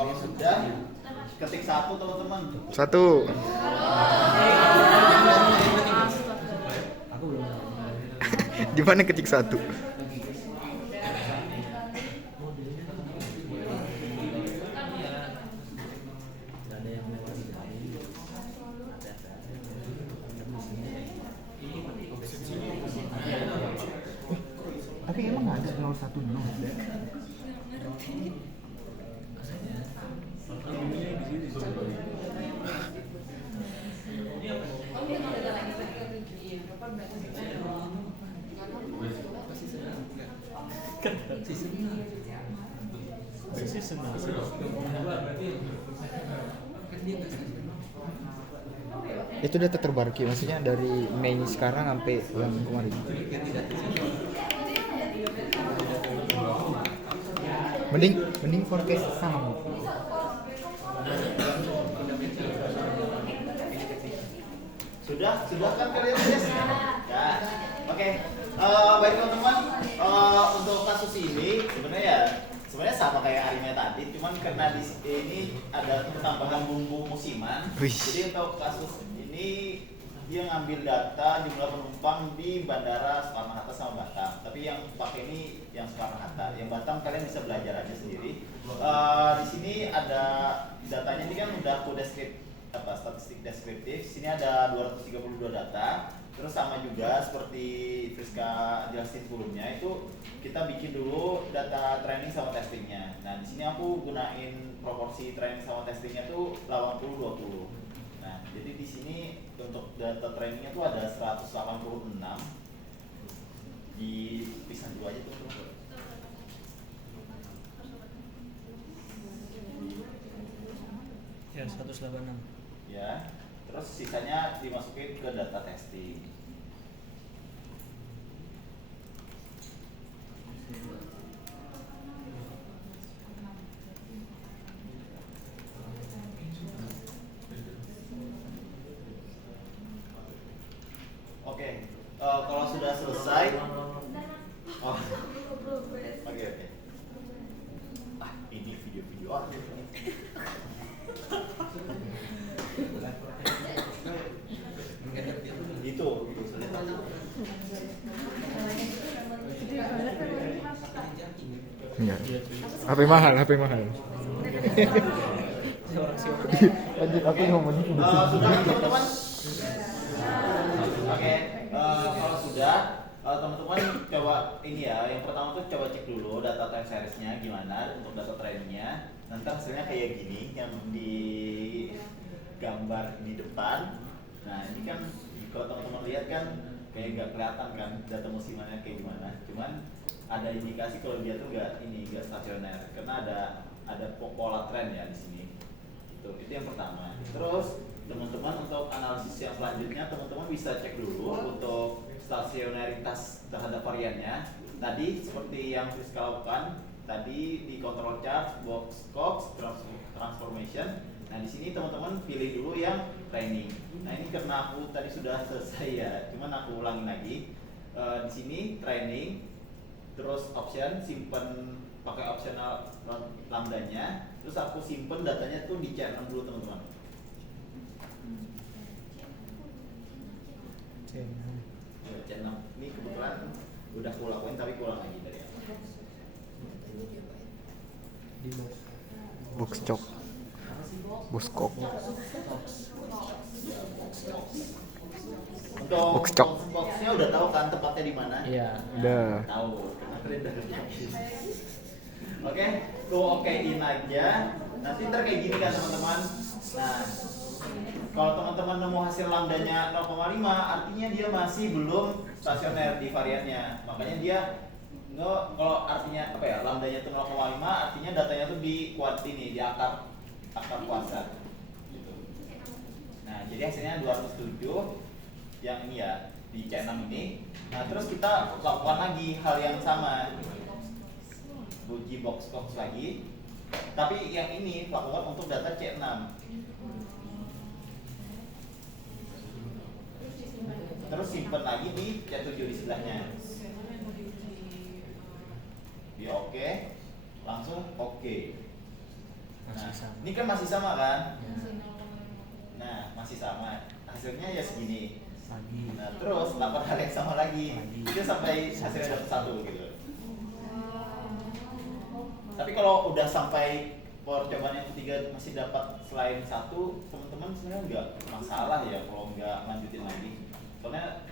Kalau sudah, ketik satu teman-teman. Satu. Di mana ketik satu? Tapi emang ada 010. Itu data terbaru Ki, maksudnya dari Mei sekarang sampai yang kemarin. Mending forecast sama. Sudah kan kalian yes? Ya. Oke. Baik teman-teman, untuk kasus ini sebenarnya sama kayak Arimnya tadi, cuman karena di ini ada tambahan bumbu musiman. Wih. Jadi untuk kasus ini dia ngambil data jumlah penumpang di bandara Soekarno-Hatta sama Batam. Tapi yang pakai ini yang Soekarno-Hatta, yang Batam kalian bisa belajar aja sendiri. Di sini ada datanya ini kan udah kode statistik deskriptif. Sini ada 232 data. Terus sama juga seperti Friska jelasin sebelumnya, itu kita bikin dulu data training sama testingnya. Nah di sini aku gunain proporsi training sama testingnya tuh 80-20. Nah jadi di sini untuk data trainingnya tuh ada 186. Dipisah dulu aja tuh. Ya 186. Ya, terus sisanya dimasukin ke data testing. Oke, kalau sudah selesai, oke. Ini video-video aja. Itu sulit. Enggak. HP mahal. Lanjut, aku yang mau Sudah teman-teman. Oke, kalau sudah teman-teman coba ini ya. Yang pertama tuh coba cek dulu data time seriesnya gimana untuk data trainingnya. Nanti hasilnya kayak gini yang di gambar di depan. Nah ini kan kalau teman-teman lihat kan kayak nggak kelihatan kan data musimannya kayak gimana. Cuman ada indikasi kalau dia tuh nggak stasioner karena ada pola tren ya di sini. Itu yang pertama. Terus teman-teman untuk analisis yang selanjutnya teman-teman bisa cek dulu untuk stasionaritas terhadap variannya. Tadi seperti yang Friska lakukan tadi di control chart, box cox, transformation. Nah di sini teman-teman pilih dulu yang training. Nah ini karena aku tadi sudah selesai ya, cuman aku ulangin lagi. Di sini training, terus option simpen pakai optional lambdanya, terus aku simpen datanya tuh di C6 dulu teman-teman. C6 ini kebetulan udah aku lakuin tapi aku ulang lagi dari box cok. Buskok. Untuk Box cok. boxnya udah tahu kan tempatnya di mana? Iya. Udah. Tahu. Oke, tuh okein aja. Nanti ntar kayak gini kan teman-teman. Nah, kalau teman-teman nemu hasil lambdanya 0,5, artinya dia masih belum stasioner di variannya. Makanya dia kalau artinya apa ya? Lambdanya itu 0,5, artinya datanya tuh di kuadrat ini, di akar kuadrat. Gitu. Nah, jadi hasilnya 207 yang ini ya di C6 ini. Nah, terus kita lakukan lagi hal yang sama. Uji box lagi. Tapi yang ini lakukan untuk data C6. Terus simpen lagi di C7 di sebelahnya. Di oke, langsung oke. Nah, Ini kan masih sama kan? Nah, masih sama. Hasilnya ya segini. Nah, terus lakukan hal yang sama lagi. Itu sampai hasilnya dapat 1 gitu. Tapi kalau udah sampai percobaan yang ketiga masih dapat selain 1, teman-teman sebenarnya nggak masalah ya kalau nggak lanjutin lagi. Soalnya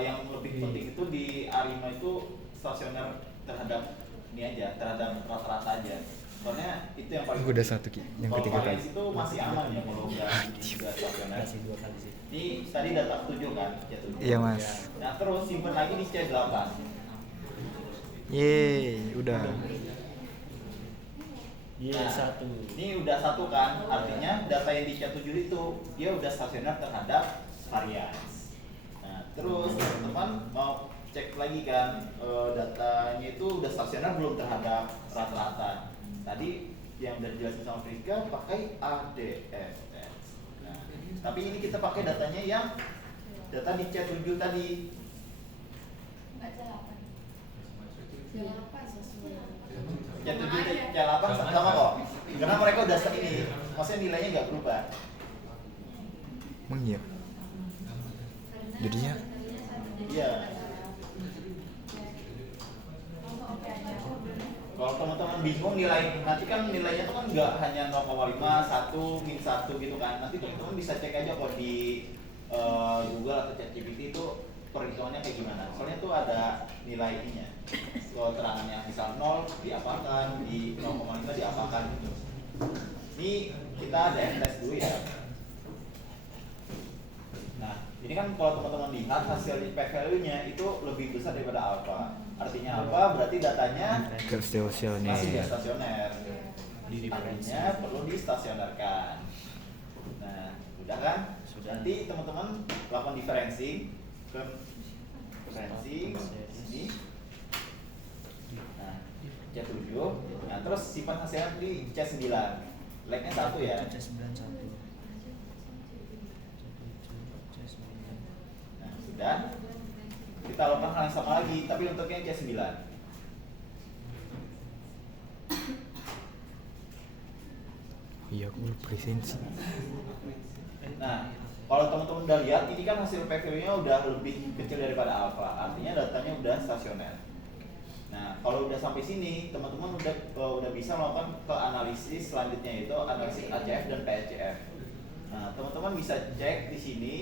yang lebih penting itu di ARIMA itu stasioner terhadap ini aja, terhadap rata-rata aja. Soalnya itu yang paling Udah 1 Ki, yang kalau ketiga varian kali. itu masih aman ya kalau nggak stasioner. Kasih 2 kali sih. Ini tadi data 7 kan? C7. Iya Mas. Nah terus simpen lagi di C8. Yeay, udah. Iya, 1. Ini udah 1 kan? Artinya data yang di C7 itu dia udah stasioner terhadap varians. Nah terus teman-teman mau cek lagi kan datanya itu udah stasioner belum terhadap rata-rata. Tadi yang udah dijelasin sama Friska pakai ADFS. Nah, tapi ini kita pakai datanya yang data di C7 tadi. C7 C8 sama kok. Karena mereka udah ini, maksudnya nilainya nggak berubah. Emang iya. Jadinya Iya. Kalau teman-teman bingung nilai, nanti kan nilainya tuh kan nggak hanya 0,5, 1, min 1 gitu kan. Nanti teman-teman bisa cek aja kok di Google atau ChatGPT itu perhitungannya kayak gimana. Soalnya tuh ada nilai ininya. Kalau terangannya misal 0 diapakan, di 0,5 diapakan gitu. Ini kita ada tes dulu ya. Nah, ini kan kalau teman-teman lihat hasil p-value-nya itu lebih besar daripada alpha. Artinya apa? Berarti datanya ke stasioner. masih di stasioner. Artinya perlu distasionerkan. Nah, udah kan? Nanti teman-teman lakukan diferencing ke diferencing ini. Nah, C7. Nah, terus simpan hasilnya di C9. Like-nya 1 ya. C9 1. Nah, sudah. Kita lakukan hal yang sama lagi, tapi untuknya C9. Iya, aku belum presensi. Nah, kalau teman-teman udah lihat, ini kan hasil p-value-nya udah lebih kecil daripada alpha. Artinya datanya udah stasioner. Nah, kalau udah sampai sini, teman-teman udah bisa melakukan ke analisis selanjutnya, yaitu analisis ACF dan PHCF. Nah, teman-teman bisa cek di sini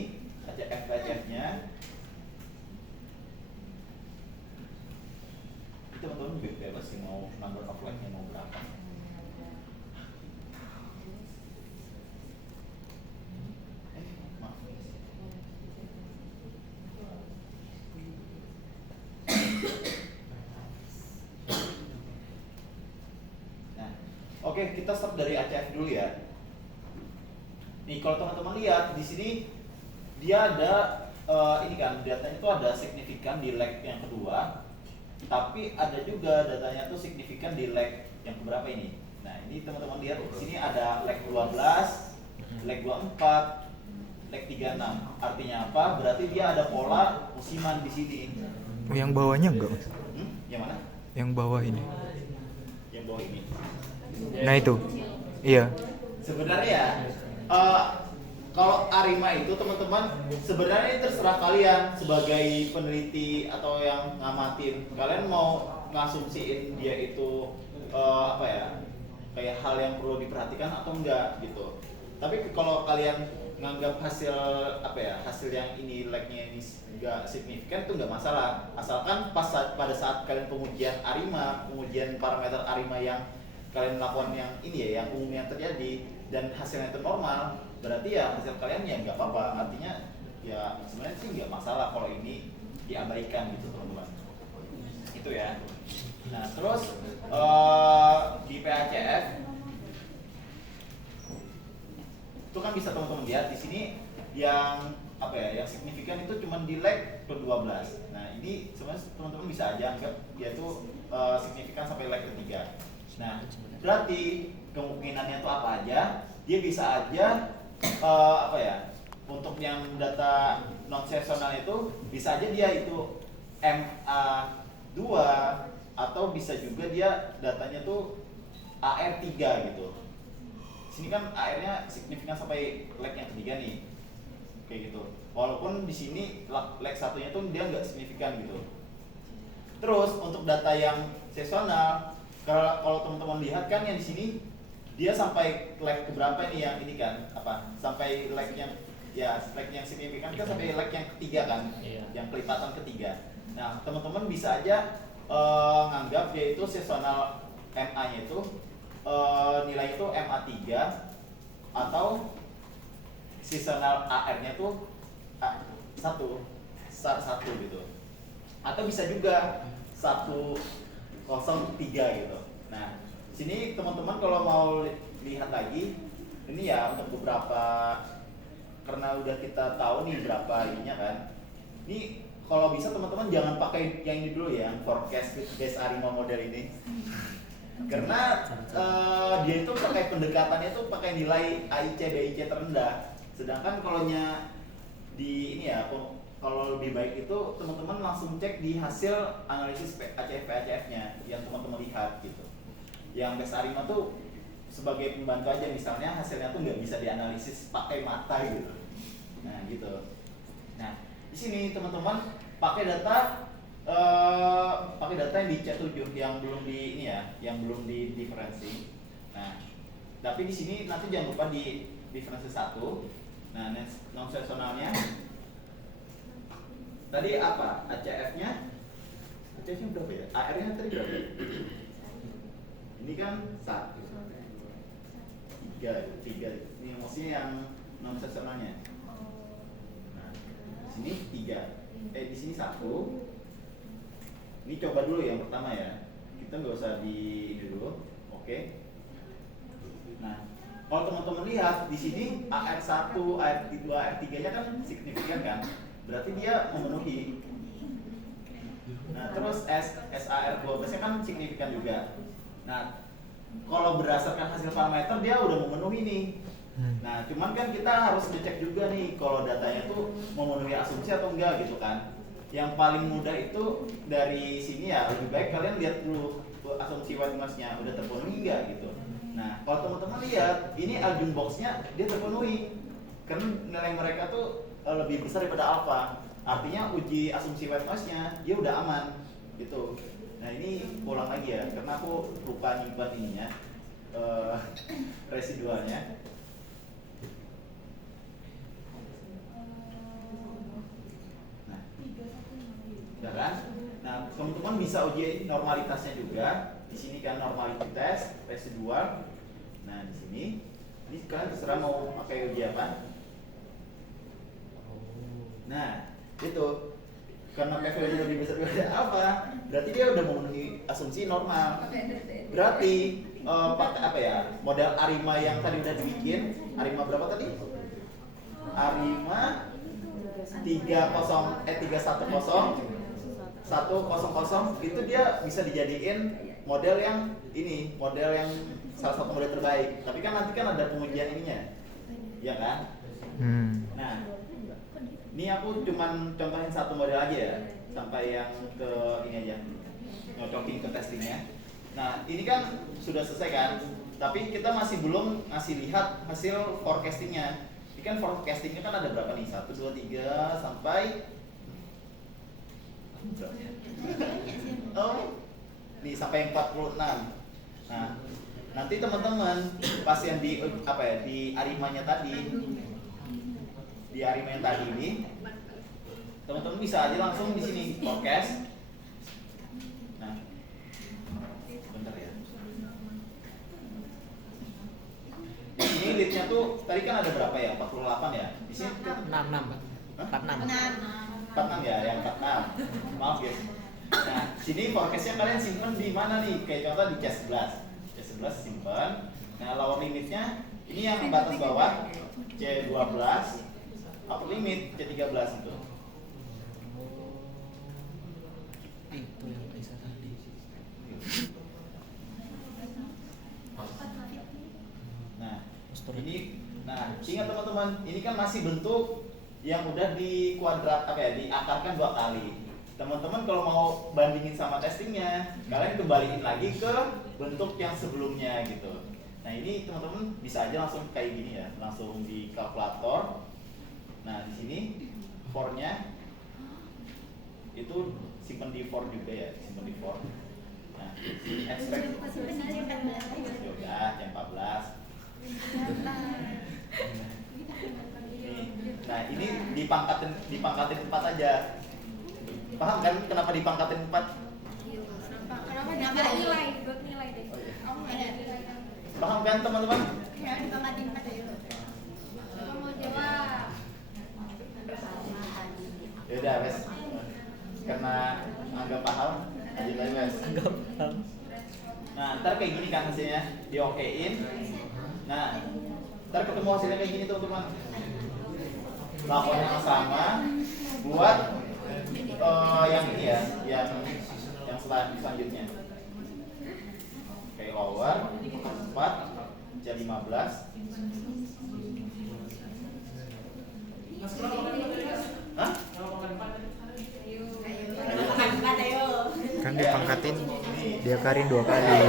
ACF PHCF-nya. Teman-teman bebas sih mau number of line-nya mau berapa. Maaf. Nah, oke, kita start dari ACF dulu ya. Nih, kalau teman-teman lihat di sini dia ada ini kan datanya itu ada signifikan di leg yang kedua. Tapi ada juga datanya tuh signifikan di leg yang keberapa ini. Nah, ini teman-teman lihat di sini ada leg 12, leg 24, leg 36. Artinya apa? Berarti dia ada pola musiman di sini. Oh, yang bawahnya enggak, Mas? Yang mana? Yang bawah ini. Yang bawah ini. Nah, itu. Iya. Sebenarnya kalau ARIMA itu teman-teman sebenarnya terserah kalian sebagai peneliti atau yang ngamatin, kalian mau ngasumsiin dia itu apa ya, kayak hal yang perlu diperhatikan atau enggak gitu. Tapi kalau kalian nganggap hasil apa ya, hasil yang ini like-nya ini enggak signifikan, itu enggak masalah, asalkan pada saat kalian pengujian ARIMA, pengujian parameter ARIMA yang kalian lakukan yang ini ya, yang umumnya terjadi dan hasilnya itu normal, berarti ya hasil kalian ya nggak apa-apa. Artinya ya sebenarnya sih nggak masalah kalau ini diabaikan gitu teman-teman. Itu ya. Nah terus di PHCF itu kan bisa teman-teman lihat di sini yang apa ya, yang signifikan itu cuma di leg ke-12. Nah ini sebenarnya teman-teman bisa aja anggap dia itu signifikan sampai leg ketiga. Nah berarti kemungkinannya itu apa aja? Dia bisa aja apa ya, untuk yang data non seasonal itu bisa aja dia itu MA2 atau bisa juga dia datanya tuh AR3 gitu. sini kan AR-nya signifikan sampai leg yang ketiga nih, kayak gitu. Walaupun di sini leg satunya tuh dia nggak signifikan gitu. Terus untuk data yang seasonal, kalau teman-teman lihat kan yang di sini dia sampai leg keberapa nih yang ini kan apa? Sampai leg yang signifikan kan sampai leg yang ketiga kan, yang kelipatan ketiga. Nah teman-teman bisa aja nganggap yaitu seasonal MA-nya itu nilai itu MA3 atau seasonal AR-nya tuh satu gitu, atau bisa juga 103 gitu. Nah sini teman-teman kalau mau lihat lagi ini ya untuk beberapa, karena udah kita tahu nih berapa ininya kan, ini kalau bisa teman-teman jangan pakai yang ini dulu ya, forecast base ARIMA model ini. Karena dia itu pakai pendekatannya itu pakai nilai AIC BIC terendah. Sedangkan kalau di ini ya, kalau lebih baik itu teman-teman langsung cek di hasil analisis ACF-nya yang teman-teman lihat gitu. Yang base ARIMA tuh sebagai pembantu aja, misalnya hasilnya tuh nggak bisa dianalisis pakai mata gitu. Nah gitu. Nah di sini teman-teman pakai data yang di C7 yang belum di ini ya, yang belum di diferensi. Nah, tapi di sini nanti jangan lupa di diferensi 1. Nah, non seasonalnya tadi apa? ACF-nya berapa ya? AR-nya tadi berapa? Ini kan 1 3 ini maksudnya yang non seasonalnya. Nah, di sini 3. Di sini 1. Ini coba dulu yang pertama ya, kita nggak usah di ini dulu, oke? Nah, kalau teman-teman lihat di sini AR1, AR2, AR3-nya kan signifikan kan, berarti dia memenuhi. Nah, terus SAR12-nya kan signifikan juga. Nah, kalau berdasarkan hasil parameter dia udah memenuhi nih. Nah, cuman kan kita harus ngecek juga nih kalau datanya tuh memenuhi asumsi atau enggak gitu kan. Yang paling mudah itu dari sini ya, lebih baik kalian lihat dulu asumsi white noise-nya udah terpenuhi enggak gitu. Nah, kalau teman-teman lihat ini Albion box-nya dia terpenuhi karena nilai mereka tuh lebih besar daripada alpha. Artinya uji asumsi white noise-nya dia udah aman gitu. Nah, ini pulang lagi ya karena aku lupa nyimpan ininya residualnya. Ya kan? Nah, teman-teman bisa uji normalitasnya juga. Di sini kan normalitas residual. Nah, di sini ini kalian terserah mau pakai uji apa. Nah, itu karena PV-nya lebih besar dari apa? Berarti dia udah memenuhi asumsi normal. Berarti pakai apa ya? Model ARIMA yang tadi udah dibikin, ARIMA berapa tadi? ARIMA 100 itu dia bisa dijadiin model yang ini, model yang salah satu model terbaik. Tapi kan nanti kan ada pengujian ininya, ya kan? Nah, ini aku cuman contohin satu model aja ya, sampai yang ke ini aja, nyocokin ke testingnya. Nah, ini kan sudah selesai kan? Tapi kita masih belum ngasih lihat hasil forecastingnya. Ini kan forecastingnya kan ada berapa nih? 1, 2, 3 sampai nih sampai 46. Nah, nanti teman-teman pas yang di apa ya, di ARIMA-nya tadi, di ARIMA yang tadi ini, teman-teman bisa aja langsung di sini forecast. Nah, bentar ya. Di sini lead-nya tuh tadi kan ada berapa ya? 48 ya. Di sini 46, Pak. 46. 46 ya, yang 46. Maaf guys. Nah, sini forecastnya kalian simpen di mana nih? Kayak contoh di C11. C11 simpen. Nah, lower limitnya ini yang batas bawah C12, upper limit C13 itu. Itu yang bisa tadi. Nah, ingat teman-teman, ini kan masih bentuk yang udah di kuadrat apa ya, diakarkan 2 kali. Teman-teman kalau mau bandingin sama testingnya, kalian kembaliin lagi ke bentuk yang sebelumnya gitu. Nah ini teman-teman bisa aja langsung kayak gini ya, langsung di kalkulator. Nah di sini for-nya itu simpan di for juga ya, simpan di for. Nah extract udah jam 14. Nah ini dipangkatin 4 aja. Paham kan kenapa dipangkatin 4? Kenapa nilai? Buat nilai deh. Aku nggak ada nilai. Paham kan teman-teman? Ya, dipangkatin 4 aja. Aku mau jawab. Ya udah wes. Karena anggap paham, lanjut lagi wes. Anggap paham. Nah ntar kayak gini kan hasilnya, diokein. Nah ntar ketemu hasilnya kayak gini teman-teman. Lakon yang sama buat yang ini ya, yang selanjutnya. Kayak lower 4 jam 15. Hah? Kan dipangkatin diakarin 2 kali.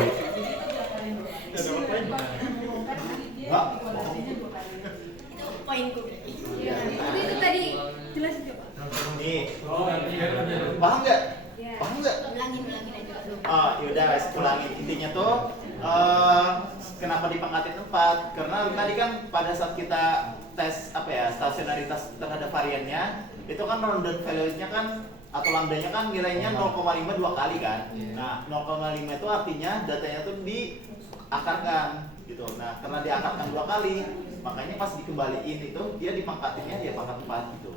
Enggak. Poinku. Tapi itu tadi jelas coba. Nih. Paham nggak? Ya. Paham nggak? Ulangin aja dulu. Oh, yaudah guys, ulangin. Intinya tuh kenapa dipangkatin 4? Karena tadi kan pada saat kita tes stasionaritas terhadap variannya, itu kan rounded value-nya kan atau lambdanya kan nilainya 0,5 2 kali kan. Nah, 0,5 itu artinya datanya tuh diakarkan gitu. Nah, karena diakarkan 2 kali, makanya pas dikembaliin itu dia dipangkatinnya dia pangkat 4 gitu.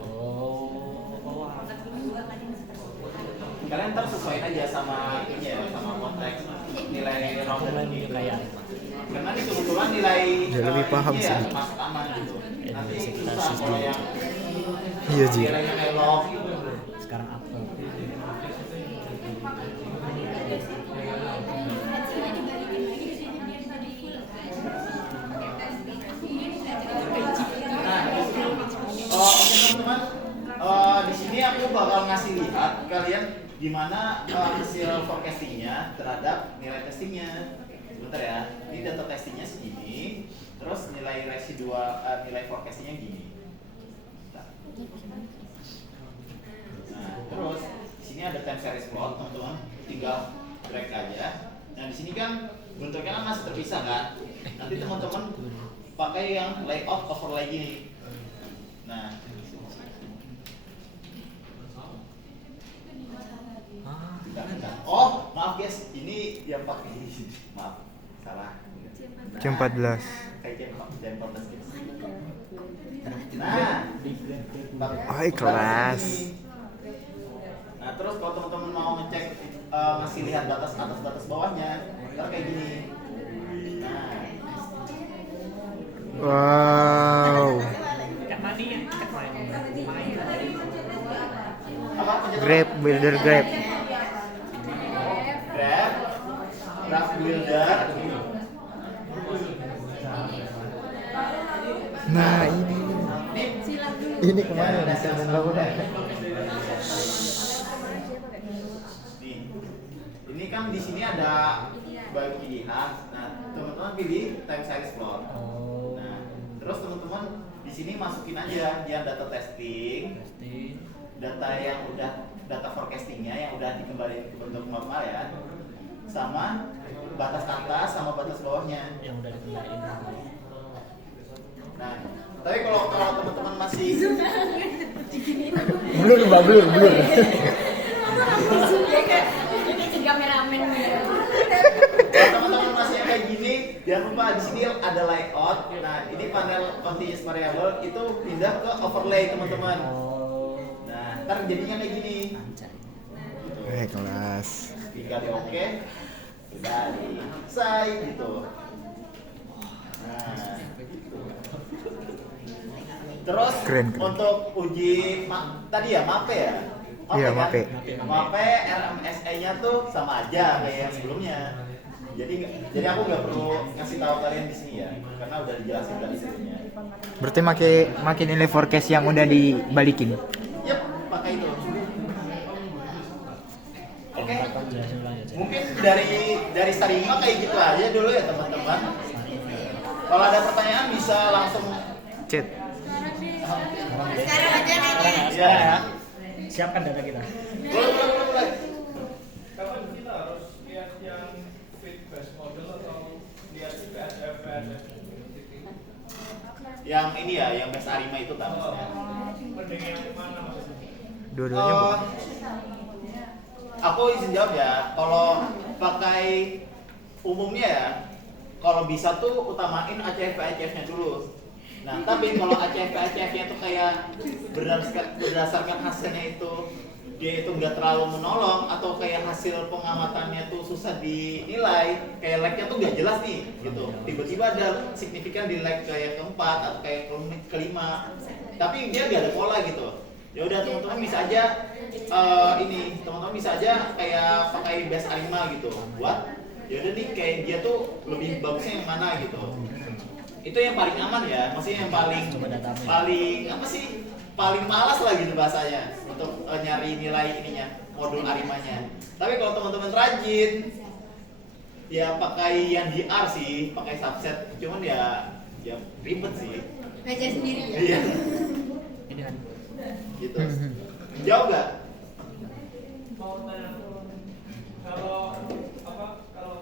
Kalian ntar sesuaiin aja sama ini ya, sama konteks nilai rounded gitu. Karena ini kebetulan nilai Dia lebih paham ini sih. ya, masuk aman gitu. Nanti susah kalau yang Iya Ji. nilainya elok gitu. Sekarang apa? Oke teman-teman, di sini aku bakal ngasih lihat kalian gimana hasil forecastingnya terhadap nilai testingnya. Sebentar ya, ini data testingnya segini, terus nilai residual nilai forecastingnya gini. Bentar. Nah, terus di sini ada time series plot, teman-teman, tinggal drag aja. Nah, di sini kan bentuknya kan masih terpisah kan. Nanti teman-teman pakai yang layout overlay gini. Nah, bentar. Oh, maaf guys, ini yang pakai maaf, salah. Jam 14. Kayak jam 14 guys. Nah, Hai, kelas. Nah, terus kalau teman-teman mau ngecek ngasih lihat batas atas batas bawahnya, ntar kayak gini. Nah, Wow. apa pencet Grab builder Grab. Grab, graph builder. Nah, ini kemana bisa dan bangunan? Nih, ini kan di sini ada bagi dilihat. Nah, teman-teman pilih time series plot. Nah, terus teman-teman di sini masukin aja yang data testing, data yang udah data forecastingnya yang udah dikembalikan ke bentuk normal ya, sama batas atas sama batas bawahnya. Yang udah dikembaliin. Nah, tapi kalau teman-teman masih Blur, blur. Kameramen ya. kalau teman-teman masih yang kayak gini, jangan lupa di sini ada layout. Nah, ini panel continuous variable itu pindah ke overlay teman-teman. Nah, ntar jadinya kayak gini. Hai, kelas. Tinggal di oke, sudah selesai gitu. Nah, terus Keren. untuk uji tadi ya MAPE ya. Iya, kan? MAPE. MAPE RMSE-nya tuh sama aja kayak yang sebelumnya. Jadi aku nggak perlu ngasih tahu kalian di sini ya, karena udah dijelasin dari sebelumnya. Berarti makin nilai forecast yang udah dibalikin. Yep, pakai itu. Oke. Jelasin ulang ya, Cek. Mungkin dari Sarima kayak gitu aja dulu ya teman-teman. Kalau ada pertanyaan bisa langsung. Chat. Sekarang deh. Sekarang aja nanya. Iya ya. Siapkan data kita. Boleh. Kapan kita harus lihat yang fit base model atau lihat VSF? Yang ini ya, yang best Arima itu tak maksudnya. Mending yang mana maksudnya? Dua-duanya Eh, Bu. aku izin jawab ya. Kalau pakai umumnya ya, kalau bisa tuh utamain ACF-ACF-nya dulu. Nah, tapi kalau ACF-ACF-nya tuh kayak berdasarkan hasilnya itu dia itu nggak terlalu menolong atau kayak hasil pengamatannya tuh susah dinilai, kayak lag-nya tuh nggak jelas nih, gitu. Tiba-tiba ada signifikan di lag kayak keempat atau kayak kelima, tapi dia nggak ada pola gitu. Ya udah teman-teman bisa aja teman-teman bisa aja kayak pakai base Arima gitu buat ya udah nih kayak dia tuh lebih bagusnya yang mana gitu. Itu yang paling aman ya, maksudnya yang paling apa sih, paling malas lah gitu bahasanya untuk nyari nilai ininya, modul Arimanya. Tapi kalau teman-teman rajin ya pakai yang di R sih, pakai subset, cuman ya ribet sih. Belajar sendiri ya. Iya. Ini kan Gitu. Jauh nggak? Mau tanya, kalau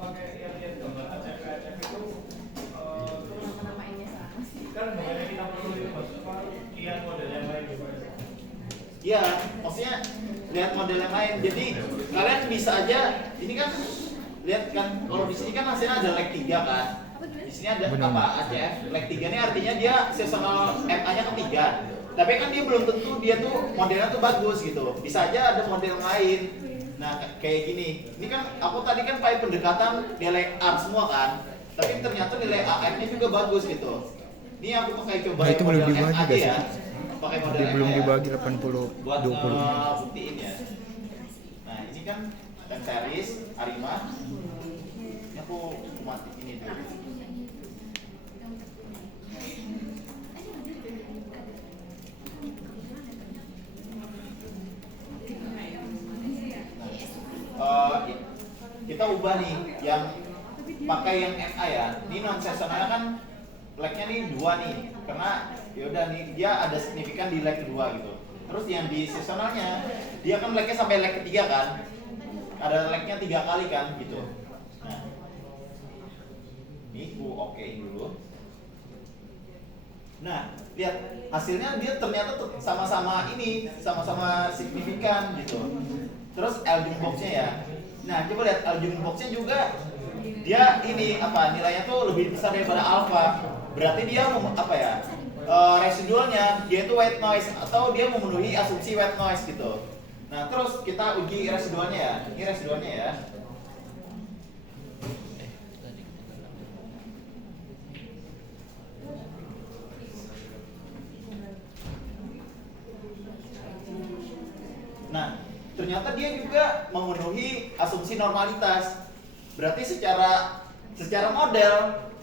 pakai yang lihat gambar ACF itu terus kan makanya kita perlu lihat model yang lain juga. Iya, maksudnya lihat model yang lain. Jadi kalian bisa aja, ini kan lihat kan, kalau di sini kan hasilnya ada lag 3 kan. Di sini ada Benar. apa ACF? Lag 3 ini artinya dia seasonal MA-nya ketiga. Tapi kan dia belum tentu dia tuh modelnya tuh bagus gitu. Bisa aja ada model lain. Nah, kayak gini. Ini kan aku tadi kan pakai pendekatan nilai R semua kan. Tapi ternyata nilai AF-nya juga bagus gitu. Ini aku pakai coba Nah, itu belum model dibagi MA gak ya. sih? Pakai model Dia belum MA ya. dibagi 80 Buat 20. buktiin ya. Nah, ini kan time series Arima. Ini aku mati ini dulu. Kita ubah nih yang pakai yang MA ya. Ini non seasonalnya kan lag-nya nih 2 nih. Karena yaudah nih dia ada signifikan di lag 2 gitu. Terus yang di seasonalnya dia kan lag-nya sampai lag ketiga kan. Ada lag-nya 3 kali kan gitu. Nah. Ini aku okein dulu. Nah, lihat hasilnya dia ternyata tuh sama-sama ini, sama-sama signifikan gitu. Terus Elgin box-nya ya. Nah, coba lihat Elgin box-nya juga dia ini apa nilainya tuh lebih besar daripada alpha. Berarti dia apa ya? Residualnya dia itu white noise atau dia memenuhi asumsi white noise gitu. Nah, terus kita uji residualnya ya. Ini residualnya ya. Nah, ternyata dia juga memenuhi asumsi normalitas. Berarti secara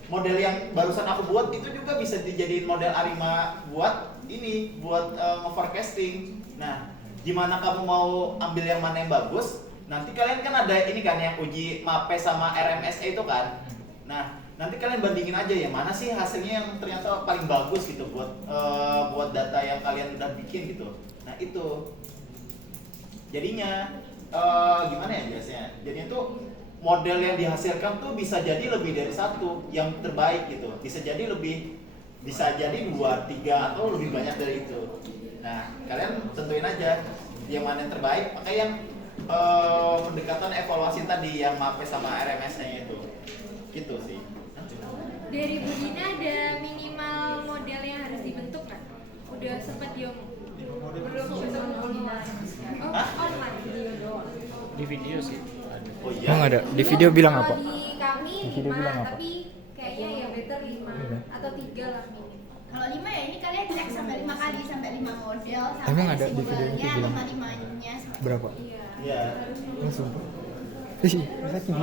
model yang barusan aku buat itu juga bisa dijadiin model Arima buat ini, buat nge-forecasting. Nah, gimana kamu mau ambil yang mana yang bagus? Nanti kalian kan ada ini kan yang uji MAPE sama RMSE itu kan. Nah, nanti kalian bandingin aja ya mana sih hasilnya yang ternyata paling bagus gitu buat data yang kalian udah bikin gitu. Nah, itu jadinya gimana ya biasanya? Jadinya tuh model yang dihasilkan tuh bisa jadi lebih dari satu yang terbaik gitu. Bisa jadi 2, 3 atau lebih banyak dari itu. Nah, kalian tentuin aja yang mana yang terbaik. Pakai yang pendekatan evaluasi tadi yang MAPE sama RMS-nya itu. Gitu sih. Dari Bu Dina ada minimal model yang harus dibentuk kan? Udah sempat dia belum ketemu online. Oh, Hah? online. di video sih ada. Oh iya. Emang ada di video bilang Kalau apa? Di kami Di video 5, bilang apa? tapi kayaknya ya better 5 Iya. atau 3 lah minim. Kalau 5 ya ini kalian cek sampai 5 kali sampai 5 model sampai Emang ada di videonya residualnya tuh bilang? 5-5-nya. Berapa? Iya. Iya. Langsung. Ih, saya 9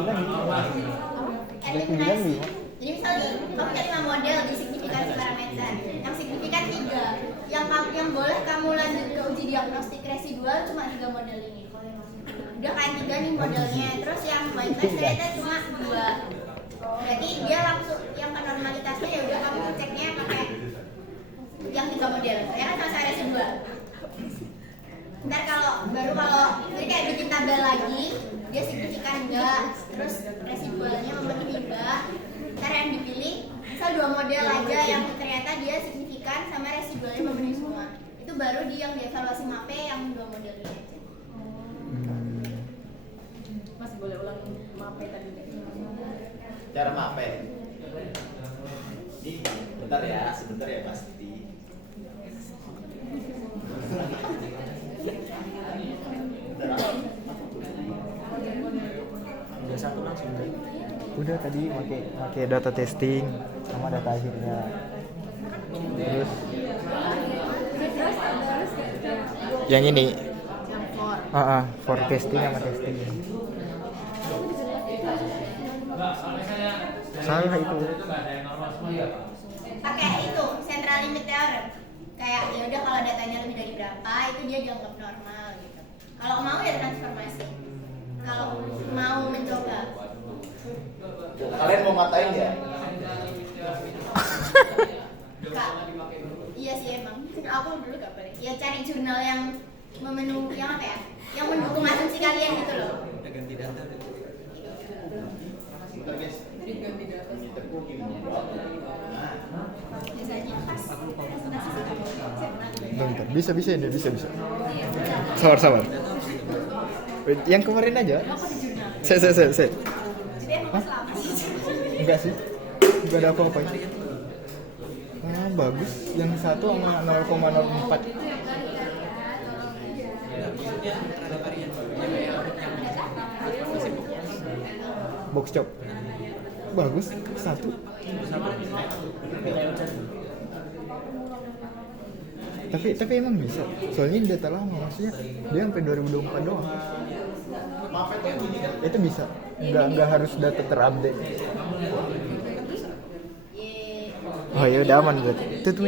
Eliminasi. Jadi misalnya kamu punya 5 model di signifikansi parameter. Yang signifikan 3. Yang boleh kamu lanjut ke uji diagnostik residual cuma 3 model ini. Udah kan 3 nih modelnya. Terus yang white noise ternyata cuma 2. Berarti dia langsung yang ke normalitasnya ya udah kamu ceknya pakai yang 3 model. Ya kan sama resi 2. Ntar kalau jadi kayak bikin tabel lagi, dia signifikan enggak, terus residualnya memenuhi enggak. Ntar yang dipilih misal 2 model aja yang ternyata dia signifikan sama residualnya memenuhi semua. Itu baru yang dievaluasi MAPE yang 2 model ini aja. Masih boleh ulang MAPE tadi. Cara MAPE. Ini sebentar ya pasti. Udah satu langsung deh. Udah tadi pakai data testing sama data akhirnya. Terus yang ini for testing sama testing. Salah itu. Pakai itu central limit theorem. Kayak ya udah kalau datanya lebih dari berapa itu dia dianggap normal gitu. Kalau mau ya transformasi. Kalau mau mencoba. Kalian mau ngatain ya? Kak, iya sih emang. Aku dulu gak boleh. Ya cari jurnal yang memenuhi yang apa ya? Yang mendukung asumsi kalian gitu loh. Bentar guys. Meterku gimana? Biasanya pas presentasi Bentar, bisa ini, bisa. Sabar. Yang kemarin aja. Saya. jadi emang pas lama sih. Enggak sih. Enggak ada apa-apa. Bagus. Yang satu sama 0,04. Box chop. Bagus. Satu. Tapi emang bisa. Soalnya ini data lama, maksudnya dia sampai 2024 doang. MAPE tuh gini kan? Itu bisa. Enggak harus data terupdate. Oh ya udah aman berarti. Itu tuh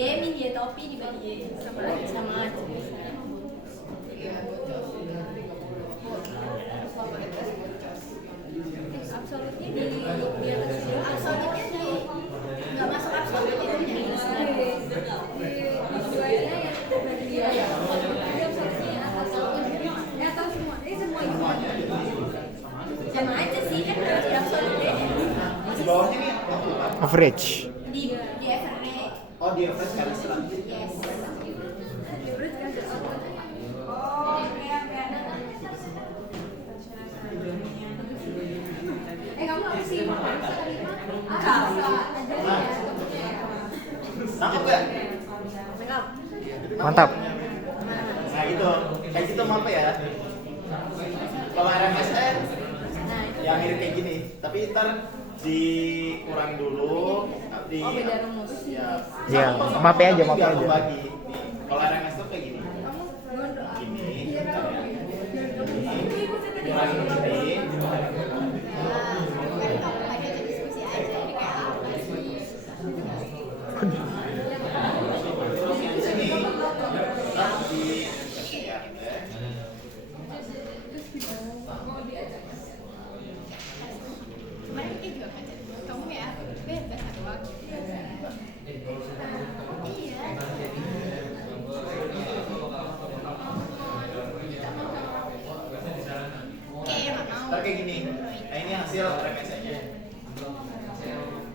Y min Y topi dibagi Y sama aja. Absolutnya di atas Absolutnya di nggak masuk absolut itu di duanya yang bagian jadi absolutnya atas atau semua ini semua sama aja sih kan harus di absolut deh. Di bawahnya nih average. Di average. oh di average kali 100. Yes. terus kan kamu apa sih Nangkep gak? Mantap. Nah itu, kayak gitu MAPE ya. Kalau RMSN yang mirip kayak gini, tapi ntar dikurang dulu, di beda rumus. Ya, MAPE aja. Bagi. Kalau RMS tuh kayak gini. Gini, bentar ya. Kurang gini. Kan kamu pakai diskusi aja ini kayak apa sih? Di sini, ntar di ya, Kemarin kita juga kan kamu ya bebas satu waktu. Iya. Oke, nggak mau. ntar kayak gini. Nah ini hasil RMSE-nya.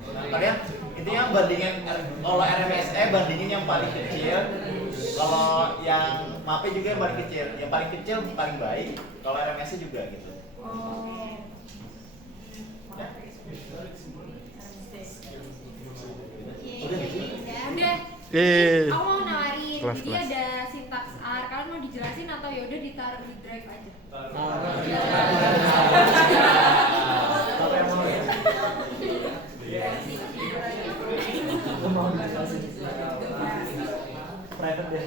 Nah, kalian intinya bandingin kalau RMSE bandingin yang paling kecil. Kalau yang MAPE juga yang paling kecil. Yang paling kecil paling baik. Kalau RMSE juga gitu. Ya. Udah gitu. udah Eh. aku mau nawarin Kelas. dia ada sintaks R kalian mau dijelasin atau yaudah ditaruh di drive aja Private deh.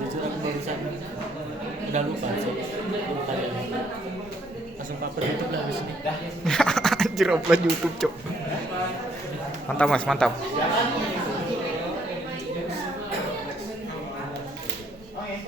Jujur aku barusan udah lupa sih. Lupa ya. Langsung paper YouTube lah habis ini. Anjir, upload YouTube, Cok. Mantap, Mas, mantap. ya.